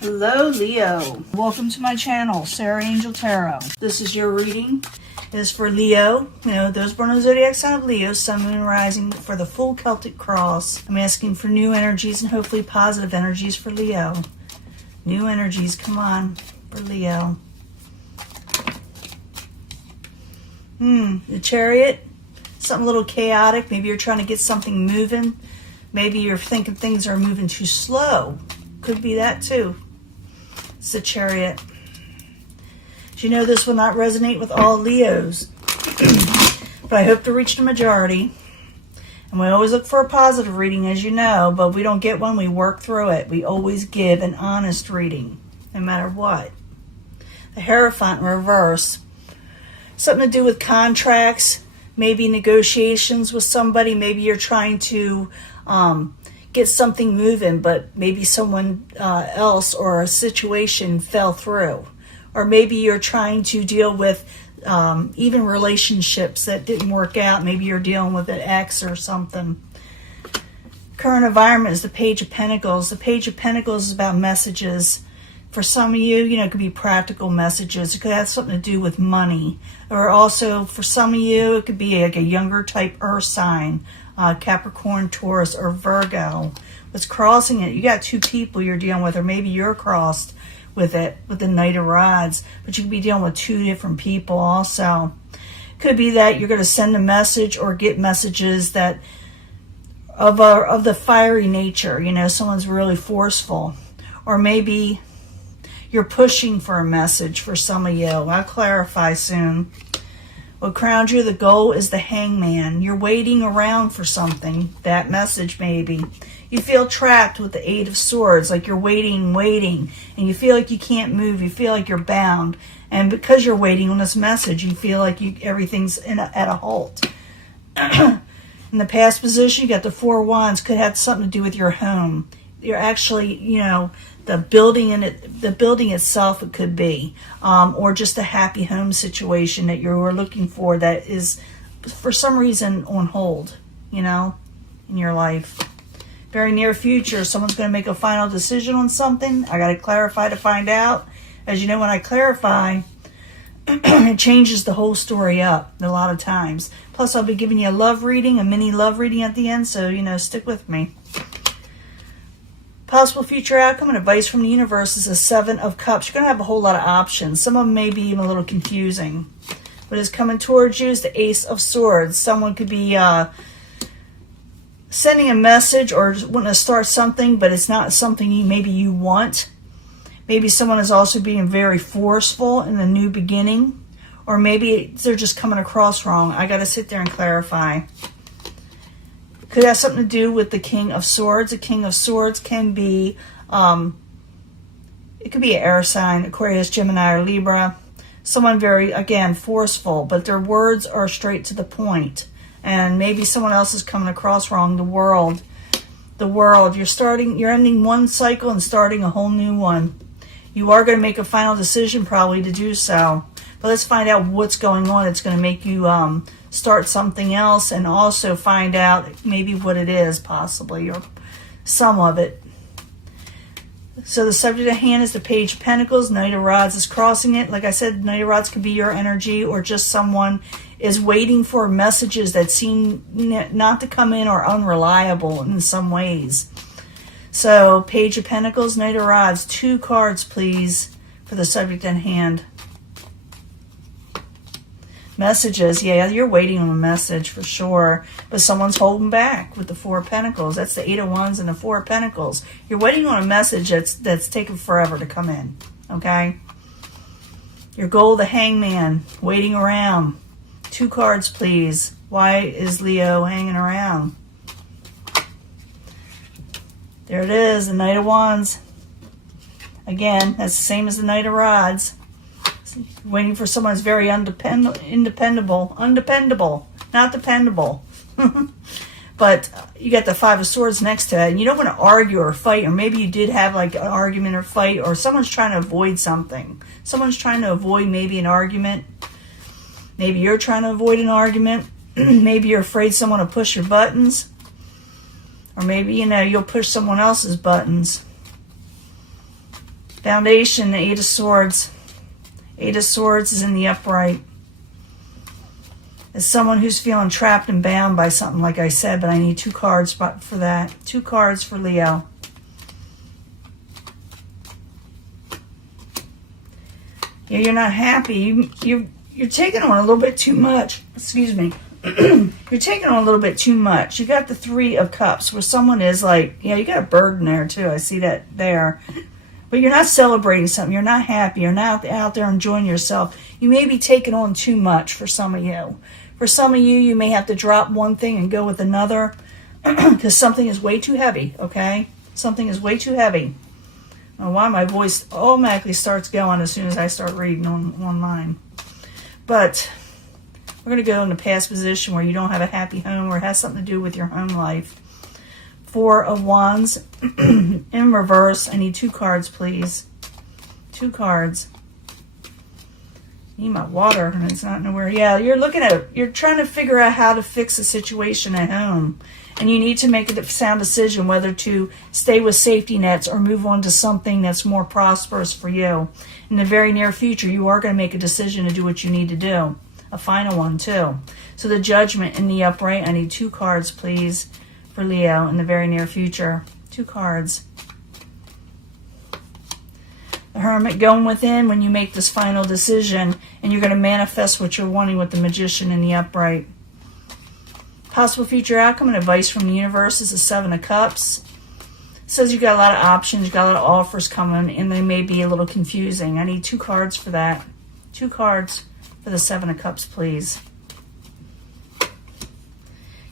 Hello Leo, welcome to my channel, Sarah Angel Tarot. This is your reading. It is for Leo, those born on the zodiac sign of Leo, Sun, Moon, Rising, for the full Celtic cross. I'm asking for new energies and hopefully positive energies for Leo. New energies, come on, for Leo. The Chariot, something a little chaotic. Maybe you're trying to get something moving. Maybe you're thinking things are moving too slow. Could be that too. It's the Chariot. You know this will not resonate with all Leos, but I hope to reach the majority. And we always look for a positive reading, as you know, but we don't get one, we work through it. We always give an honest reading, no matter what. The Hierophant in reverse. Something to do with contracts, maybe negotiations with somebody. Maybe you're trying to get something moving, but maybe someone else or a situation fell through. Or maybe you're trying to deal with even relationships that didn't work out. Maybe you're dealing with an ex or something. Current environment is the Page of Pentacles. The Page of Pentacles is about messages. For some of you, it could be practical messages. It could have something to do with money. Or also, for some of you, it could be like a younger type earth sign. Capricorn, Taurus, or Virgo. What's crossing it? You got two people you're dealing with, or maybe you're crossed with it, with the Knight of Rods. But you could be dealing with two different people also. Could be that you're going to send a message or get messages that of the fiery nature. Someone's really forceful. Or maybe you're pushing for a message for some of you. I'll clarify soon. What crowns you, the goal is the Hangman. You're waiting around for something, that message maybe. You feel trapped with the Eight of Swords, like you're waiting, and you feel like you can't move. You feel like you're bound. And because you're waiting on this message, you feel like everything's at a halt. In the past position, you got the Four Wands. Could have something to do with your home. You're actually, the building itself, it could be, or just a happy home situation that you're looking for that is for some reason on hold, in your life. Very near future, someone's going to make a final decision on something. I got to clarify to find out. As you know, when I clarify, it changes the whole story up a lot of times. Plus, I'll be giving you a love reading, a mini love reading at the end, so, stick with me. Possible future outcome and advice from the universe is a Seven of Cups. You're going to have a whole lot of options. Some of them may be even a little confusing. What is coming towards you is the Ace of Swords. Someone could be sending a message or wanting to start something, but it's not something you want. Maybe someone is also being very forceful in the new beginning. Or maybe they're just coming across wrong. I got to sit there and clarify. Could have something to do with the King of Swords. The King of Swords can be, it could be an air sign, Aquarius, Gemini, or Libra. Someone very, again, forceful, but their words are straight to the point. And maybe someone else is coming across wrong. The world. You're ending one cycle and starting a whole new one. You are going to make a final decision probably to do so. But let's find out what's going on. It's going to make you start something else and also find out maybe what it is possibly, or some of it. So the subject at hand is the Page of Pentacles. Knight of Rods is crossing it. Like I said, Knight of Rods could be your energy, or just someone is waiting for messages that seem not to come in or unreliable in some ways. So Page of Pentacles, Knight of Rods. 2 cards, please, for the subject at hand. Messages, yeah, you're waiting on a message for sure, but someone's holding back with the Four of Pentacles. That's the Eight of Wands and the Four of Pentacles. You're waiting on a message that's taken forever to come in, okay? Your goal, the Hangman, waiting around. 2 cards, please. Why is Leo hanging around? There it is, the Knight of Wands. Again, that's the same as the Knight of Rods. Waiting for someone who's very undependable, not dependable. But you got the Five of Swords next to it, and you don't want to argue or fight, or maybe you did have like an argument or fight, or someone's trying to avoid something. Someone's trying to avoid maybe an argument. Maybe you're trying to avoid an argument. Maybe you're afraid someone will push your buttons. Or maybe, you'll push someone else's buttons. Foundation, the Eight of Swords. Eight of Swords is in the upright. It's someone who's feeling trapped and bound by something, like I said, but I need 2 cards for that. 2 cards for Leo. Yeah, you're not happy. You're taking on a little bit too much. Excuse me. You're taking on a little bit too much. You got the 3 of Cups, where someone is like, yeah, you got a burden there too. I see that there. But you're not celebrating something. You're not happy. You're not out there enjoying yourself. You may be taking on too much for some of you. For some of you, you may have to drop one thing and go with another because something is way too heavy, okay? Something is way too heavy. I don't know why my voice automatically starts going as soon as I start reading online. But we're going to go in the past position where you don't have a happy home, or it has something to do with your home life. 4 of Wands in reverse. I need 2 cards, please. 2 cards. I need my water, and it's not nowhere. Yeah, you're trying to figure out how to fix a situation at home. And you need to make a sound decision whether to stay with safety nets or move on to something that's more prosperous for you. In the very near future, you are going to make a decision to do what you need to do. A final one, too. So the Judgment in the upright, I need 2 cards, please, for Leo in the very near future. 2 cards. The Hermit, going within when you make this final decision, and you're going to manifest what you're wanting with the Magician in the upright. Possible future outcome and advice from the universe is the 7 of Cups. It says you got a lot of options, you got a lot of offers coming, and they may be a little confusing. I need 2 cards for that. 2 cards for the 7 of Cups, please.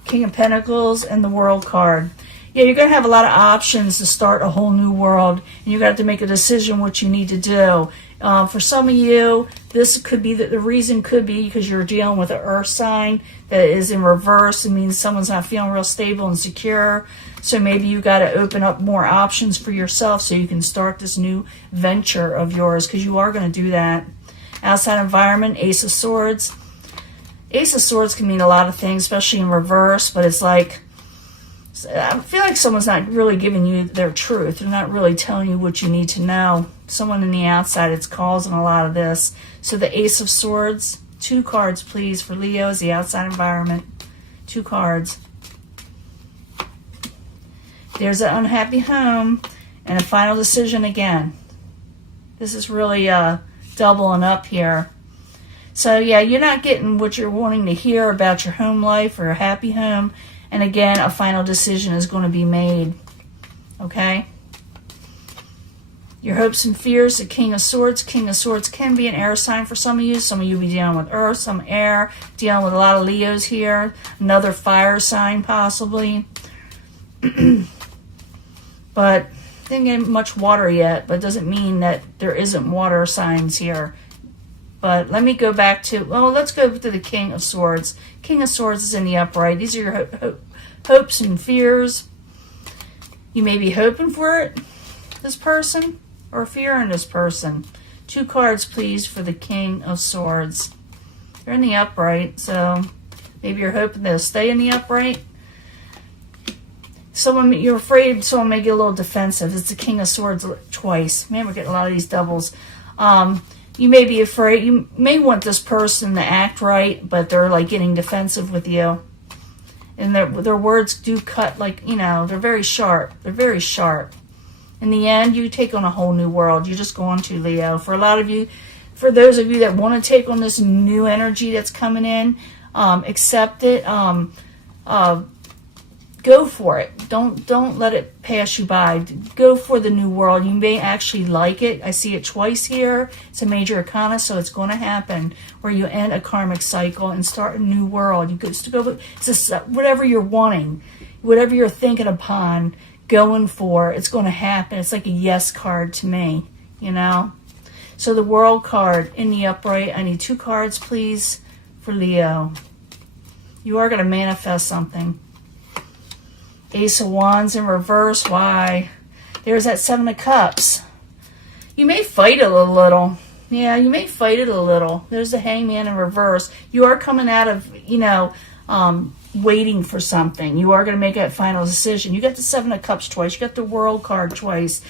King of Pentacles and the World card. Yeah, you're going to have a lot of options to start a whole new world, and you're going to have to make a decision what you need to do. For some of you, this could be the reason could be because you're dealing with an earth sign that is in reverse. It means someone's not feeling real stable and secure. So maybe you got to open up more options for yourself so you can start this new venture of yours, because you are going to do that. Outside environment, Ace of Swords. Ace of Swords can mean a lot of things, especially in reverse, but it's like, I feel like someone's not really giving you their truth. They're not really telling you what you need to know. Someone in the outside, it's causing a lot of this. So the Ace of Swords, 2 cards, please, for Leo is the outside environment. 2 cards. There's an unhappy home and a final decision again. This is really doubling up here. So, yeah, you're not getting what you're wanting to hear about your home life or a happy home. And again, a final decision is going to be made. Okay? Your hopes and fears, the King of Swords. King of Swords can be an air sign for some of you. Some of you will be dealing with earth, some air, dealing with a lot of Leos here. Another fire sign, possibly. But didn't get much water yet, but it doesn't mean that there isn't water signs here. But let me go back to, well, let's go to the King of Swords. King of Swords is in the upright. These are your hopes and fears. You may be hoping for it, this person, or fearing this person. 2 cards, please, for the King of Swords. They're in the upright, so maybe you're hoping they'll stay in the upright. You're afraid someone may get a little defensive. It's the King of Swords twice. Man, we're getting a lot of these doubles. You may be afraid. You may want this person to act right, but they're like getting defensive with you. And their words do cut, like, you know, they're very sharp. They're very sharp. In the end, you take on a whole new world. You're just going to, Leo. For a lot of you, for those of you that want to take on this new energy that's coming in, accept it. Go for it. Don't let it pass you by. Go for the new world. You may actually like it. I see it twice here. It's a major arcana, so it's going to happen where you end a karmic cycle and start a new world. You could go, it's just whatever you're wanting, whatever you're thinking upon, going for, it's going to happen. It's like a yes card to me, you know. So the World card in the upright. I need 2 cards, please, for Leo. You are going to manifest something. Ace of Wands in reverse. Why? There's that 7 of Cups. You may fight it a little. Yeah, you may fight it a little. There's the Hangman in reverse. You are coming out of, you know, waiting for something. You are going to make a final decision. You got the 7 of Cups twice. You got the World card twice.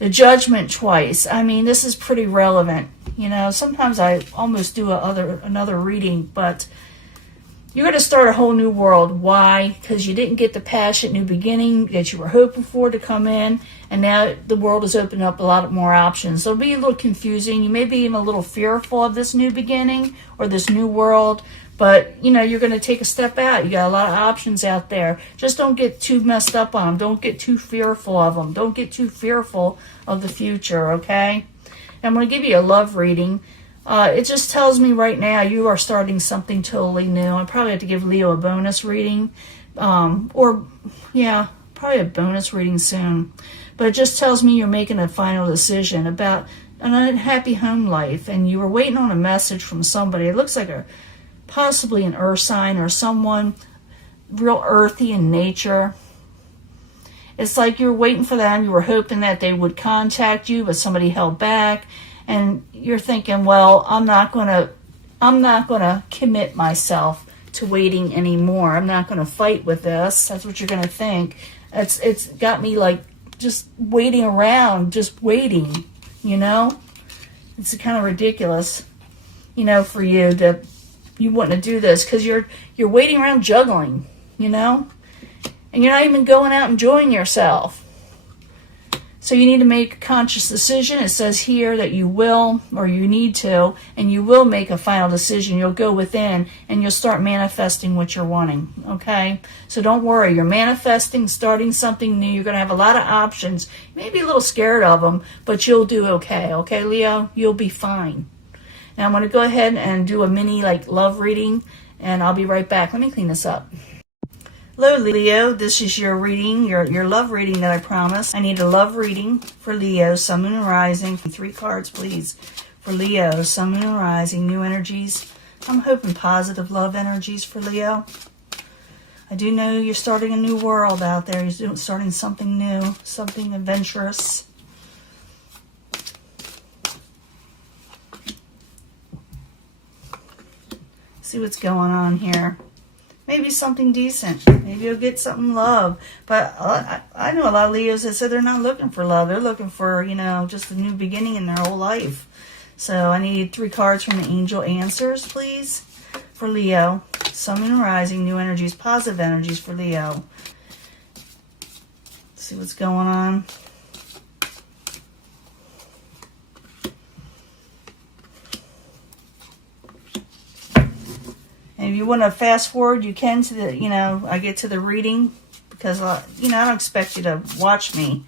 The Judgment twice. I mean, this is pretty relevant. You know, sometimes I almost do another reading, but you're going to start a whole new world. Why? Because you didn't get the passionate new beginning that you were hoping for to come in, and now the world has opened up a lot more options. So it'll be a little confusing. You may be even a little fearful of this new beginning or this new world, but, you know, you're going to take a step out. You got a lot of options out there. Just don't get too messed up on them. Don't get too fearful of them. Don't get too fearful of the future, okay? I'm going to give you a love reading. It just tells me right now you are starting something totally new. I probably have to give Leo a bonus reading. Probably a bonus reading soon. But it just tells me you're making a final decision about an unhappy home life, and you were waiting on a message from somebody. It looks like possibly an earth sign or someone real earthy in nature. It's like you're waiting for them. You were hoping that they would contact you, but somebody held back. And you're thinking, well, I'm not gonna commit myself to waiting anymore. I'm not gonna fight with this. That's what you're gonna think. It's got me like just waiting around, just waiting, you know? It's kind of ridiculous, you know, for you to you want to do this, because you're waiting around juggling, you know? And you're not even going out enjoying yourself. So you need to make a conscious decision. It says here that you will, or you need to, and you will make a final decision. You'll go within and you'll start manifesting what you're wanting, okay? So don't worry. You're manifesting, starting something new. You're going to have a lot of options. You may be a little scared of them, but you'll do okay, okay, Leo? You'll be fine. Now I'm going to go ahead and do a mini love reading, and I'll be right back. Let me clean this up. Hello, Leo. This is your reading, your love reading that I promised. I need a love reading for Leo, Sun, Moon, and Rising. 3 cards, please, for Leo, Sun, Moon, and Rising. New energies. I'm hoping positive love energies for Leo. I do know you're starting a new world out there. You're starting something new, something adventurous. See what's going on here. Maybe something decent. Maybe you'll get something love. But I know a lot of Leos that said they're not looking for love. They're looking for, you know, just a new beginning in their whole life. So I need 3 cards from the Angel Answers, please, for Leo. Sun, Moon, and Rising, new energies, positive energies for Leo. Let's see what's going on. And if you want to fast forward, you can to the, I get to the reading, because, I don't expect you to watch me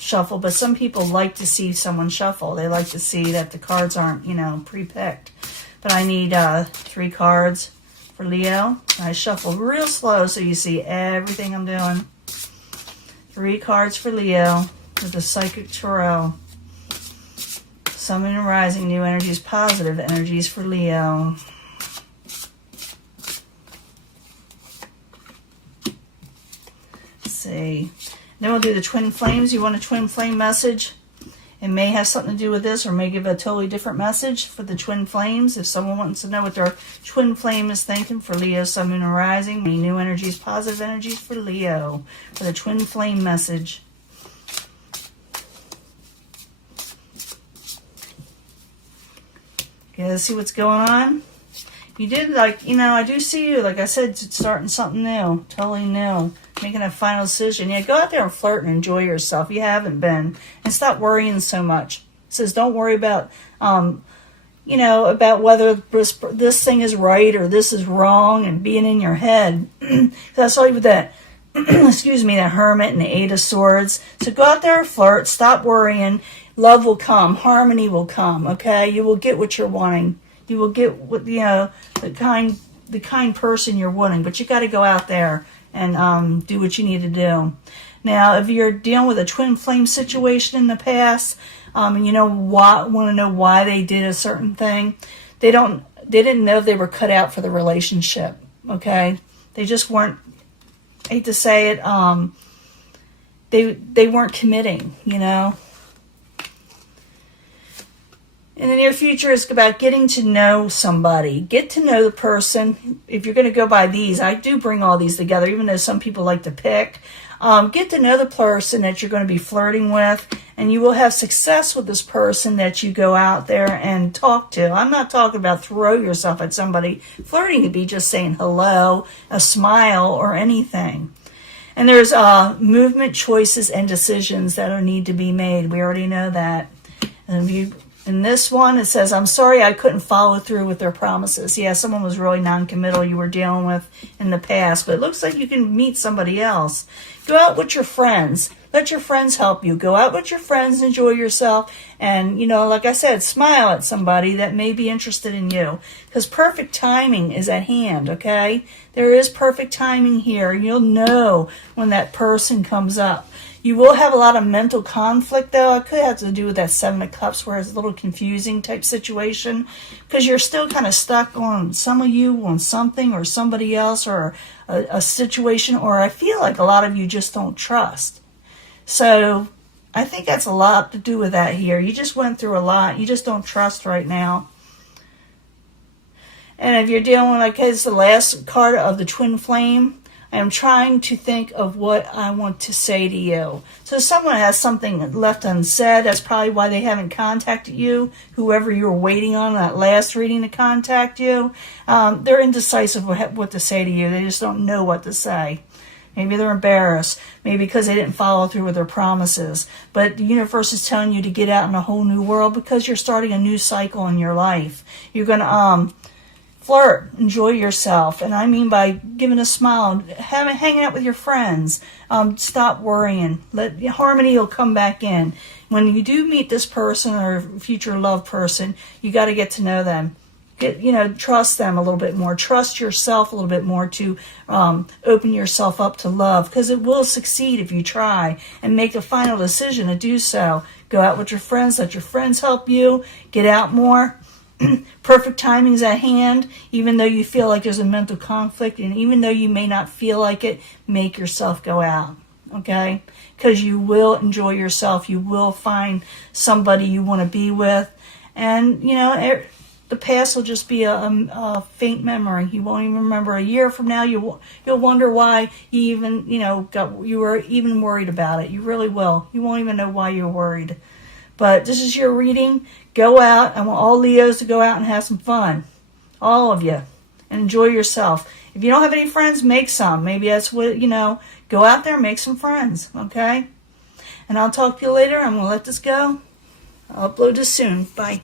shuffle, but some people like to see someone shuffle. They like to see that the cards aren't, pre-picked. But I need 3 cards for Leo. I shuffle real slow so you see everything I'm doing. 3 cards for Leo with the Psychic Tarot. Sun, Moon, and Rising, new energies, positive energies for Leo. See. Then we'll do the twin flames. You want a twin flame message? It may have something to do with this, or may give a totally different message for the twin flames. If someone wants to know what their twin flame is thinking for Leo, Sun, Moon, and Rising, any new energies, positive energies for Leo, for the twin flame message. Okay, let's see what's going on. You did, I do see you, like I said, starting something new, totally new, making a final decision. Yeah, go out there and flirt and enjoy yourself. You haven't been. And stop worrying so much. It says don't worry about, about whether this thing is right or this is wrong and being in your head. I saw you with that, that Hermit and the 8 of Swords. So go out there and flirt. Stop worrying. Love will come. Harmony will come, okay? You will get what you're wanting. You will get what the kind person you're wanting, but you got to go out there and do what you need to do. Now, if you're dealing with a twin flame situation in the past, and want to know why they did a certain thing, they didn't know if they were cut out for the relationship. Okay, they just weren't. I hate to say it, they weren't committing. In the near future, it's about getting to know somebody. Get to know the person. If you're going to go by these, I do bring all these together, even though some people like to pick. Get to know the person that you're going to be flirting with, and you will have success with this person that you go out there and talk to. I'm not talking about throw yourself at somebody. Flirting could be just saying hello, a smile, or anything. And there's movement, choices, and decisions that need to be made. We already know that. And in this one, it says, I'm sorry I couldn't follow through with their promises. Yeah, someone was really non-committal you were dealing with in the past, but it looks like you can meet somebody else. Go out with your friends. Let your friends help you. Go out with your friends, enjoy yourself, and, like I said, smile at somebody that may be interested in you, because perfect timing is at hand, okay? There is perfect timing here. You'll know when that person comes up. You will have a lot of mental conflict, though. It could have to do with that Seven of Cups, where it's a little confusing type situation, because you're still kind of stuck on some of you on something or somebody else or a situation, or I feel like a lot of you just don't trust. So I think that's a lot to do with that here. You just went through a lot. You just don't trust right now. And if you're dealing with, like, it's the last card of the Twin Flame, I am trying to think of what I want to say to you. So someone has something left unsaid. That's probably why they haven't contacted you. Whoever you were waiting on that last reading to contact you, they're indecisive what to say to you. They just don't know what to say. Maybe they're embarrassed. Maybe because they didn't follow through with their promises. But the universe is telling you to get out in a whole new world because you're starting a new cycle in your life. You're going to flirt, enjoy yourself, and I mean by giving a smile, hanging out with your friends. Stop worrying. Harmony will come back in. When you do meet this person or future love person, you got to get to know them. Trust them a little bit more. Trust yourself a little bit more to open yourself up to love, because it will succeed if you try and make a final decision to do so. Go out with your friends. Let your friends help you. Get out more. Perfect timing's at hand, even though you feel like there's a mental conflict, and even though you may not feel like it, make yourself go out, okay? Because you will enjoy yourself. You will find somebody you want to be with, and, the past will just be a faint memory. You won't even remember. A year from now, you'll wonder why you even, you were even worried about it. You really will. You won't even know why you were worried. But this is your reading. Go out. I want all Leos to go out and have some fun. All of you. And enjoy yourself. If you don't have any friends, make some. Maybe that's what, go out there and make some friends. Okay? And I'll talk to you later. I'm going to let this go. I'll upload this soon. Bye.